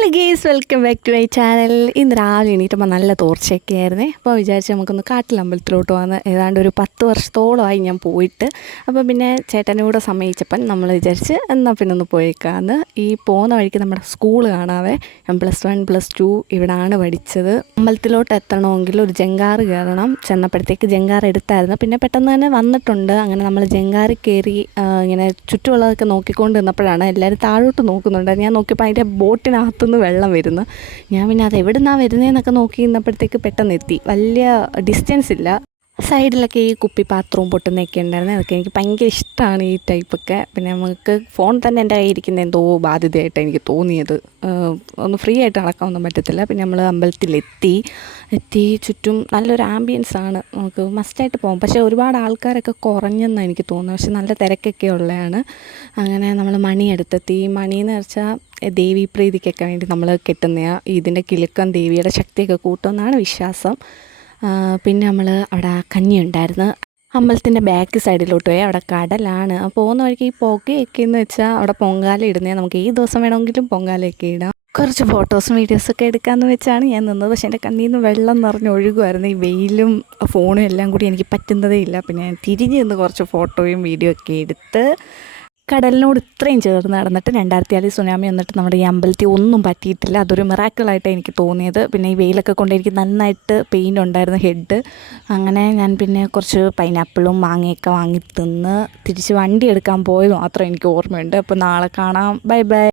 Hello guys, welcome back to my channel. ഇന്ന് രാവിലെ എണീറ്റപ്പോൾ നല്ല തോർച്ചയൊക്കെ ആയിരുന്നേ. അപ്പോൾ വിചാരിച്ച് നമുക്കൊന്ന് കാട്ടിലമ്പലത്തിലോട്ട് വന്ന് ഏതാണ്ട് ഒരു 10 വർഷത്തോളമായി ഞാൻ പോയിട്ട്. അപ്പോൾ പിന്നെ ചേട്ടനും കൂടെ സമ്മതിച്ചപ്പം നമ്മൾ വിചാരിച്ച് എന്നാൽ പിന്നെ ഒന്ന് പോയേക്കാമെന്ന്. ഈ പോകുന്ന വഴിക്ക് നമ്മുടെ സ്കൂൾ കാണാവേ. ഞാൻ +1 +2 ഇവിടാണ് പഠിച്ചത്. അമ്പലത്തിലോട്ട് എത്തണമെങ്കിൽ ഒരു ജങ്കാറ് കയറണം. ചെന്നപ്പോഴത്തേക്ക് ജങ്കാറ് എടുത്തായിരുന്നു. പിന്നെ പെട്ടെന്ന് തന്നെ വന്നിട്ടുണ്ട്. അങ്ങനെ നമ്മൾ ജങ്കാറ് കയറി ഇങ്ങനെ ചുറ്റുമുള്ളതൊക്കെ നോക്കിക്കൊണ്ട് നിന്നപ്പോഴാണ് എല്ലാവരും താഴോട്ട് നോക്കുന്നുണ്ട്. ഞാൻ നോക്കിയപ്പോൾ അതിൻ്റെ ബോട്ടിനകത്തുനിന്ന് വെള്ളം വരുന്നു. ഞാൻ പിന്നെ അത് എവിടെ നിന്നാണ് വരുന്നതെന്നൊക്കെ നോക്കി നിന്നപ്പോഴത്തേക്ക് പെട്ടെന്ന് എത്തി. വലിയ ഡിസ്റ്റൻസ് ഇല്ല. സൈഡിലൊക്കെ ഈ കുപ്പിപ്പാത്രവും പൊട്ടുന്നൊക്കെ ഉണ്ടായിരുന്നു. അതൊക്കെ എനിക്ക് ഭയങ്കര ഇഷ്ടമാണ് ഈ ടൈപ്പൊക്കെ. പിന്നെ നമുക്ക് ഫോൺ തന്നെ എൻ്റെ കയ്യിൽ ഇരിക്കുന്ന എന്തോ ബാധ്യതയായിട്ട് എനിക്ക് തോന്നിയത്. ഒന്ന് ഫ്രീ ആയിട്ട് നടക്കാനൊന്നും പറ്റത്തില്ല. പിന്നെ നമ്മൾ അമ്പലത്തിലെത്തി ചുറ്റും നല്ലൊരു ആംബിയൻസാണ്. നമുക്ക് മസ്റ്റായിട്ട് പോകാം. പക്ഷേ ഒരുപാട് ആൾക്കാരൊക്കെ കുറഞ്ഞെന്നാണ് എനിക്ക് തോന്നുന്നത്. പക്ഷെ നല്ല തിരക്കൊക്കെ ഉള്ളതാണ്. അങ്ങനെ നമ്മൾ മണിയെടുത്തെത്തി. മണിയെന്ന് വെച്ചാൽ ദേവീ പ്രീതിക്കൊക്കെ വേണ്ടി നമ്മൾ കെട്ടുന്നതാണ്. ഇതിൻ്റെ കിലുക്കം ദേവിയുടെ ശക്തിയൊക്കെ കൂട്ടുമെന്നാണ് വിശ്വാസം. പിന്നെ നമ്മൾ അവിടെ കഞ്ഞി ഉണ്ടായിരുന്നു. അമ്പലത്തിൻ്റെ ബാക്ക് സൈഡിലോട്ട് പോയി. അവിടെ കടലാണ്. പോകുന്ന വഴിക്ക് ഈ പുകയൊക്കെ എന്ന് വെച്ചാൽ അവിടെ പൊങ്കാല ഇടുന്നത്. നമുക്ക് ഈ ദിവസം വേണമെങ്കിലും പൊങ്കാലയൊക്കെ ഇടാം. കുറച്ച് ഫോട്ടോസും വീഡിയോസൊക്കെ എടുക്കാമെന്ന് വെച്ചാണ് ഞാൻ നിന്നത്. പക്ഷേ എൻ്റെ കണ്ണിൽ നിന്ന് വെള്ളം നിറഞ്ഞ് ഒഴുകുമായിരുന്നു. ഈ വെയിലും ഫോണും എല്ലാം കൂടി എനിക്ക് പറ്റുന്നതേ ഇല്ല. പിന്നെ ഞാൻ തിരിഞ്ഞ് നിന്ന് കുറച്ച് ഫോട്ടോയും വീഡിയോ ഒക്കെ എടുത്ത് കടലിനോട് ഇത്രയും ചേർന്ന് നടന്നിട്ട് 2006 സുനാമി വന്നിട്ട് നമ്മുടെ ഈ അമ്പലത്തിൽ ഒന്നും പറ്റിയിട്ടില്ല. അതൊരു മിറാക്കിളായിട്ടാണ് എനിക്ക് തോന്നിയത്. പിന്നെ ഈ വെയിലൊക്കെ കൊണ്ട് എനിക്ക് നന്നായിട്ട് പെയിൻ ഉണ്ടായിരുന്നു ഹെഡ്. അങ്ങനെ ഞാൻ പിന്നെ കുറച്ച് പൈനാപ്പിളും മാങ്ങയൊക്കെ വാങ്ങി തിന്ന് തിരിച്ച് വണ്ടി എടുക്കാൻ പോയത് മാത്രം എനിക്ക് ഓർമ്മയുണ്ട്. അപ്പോൾ നാളെ കാണാം. Bye bye.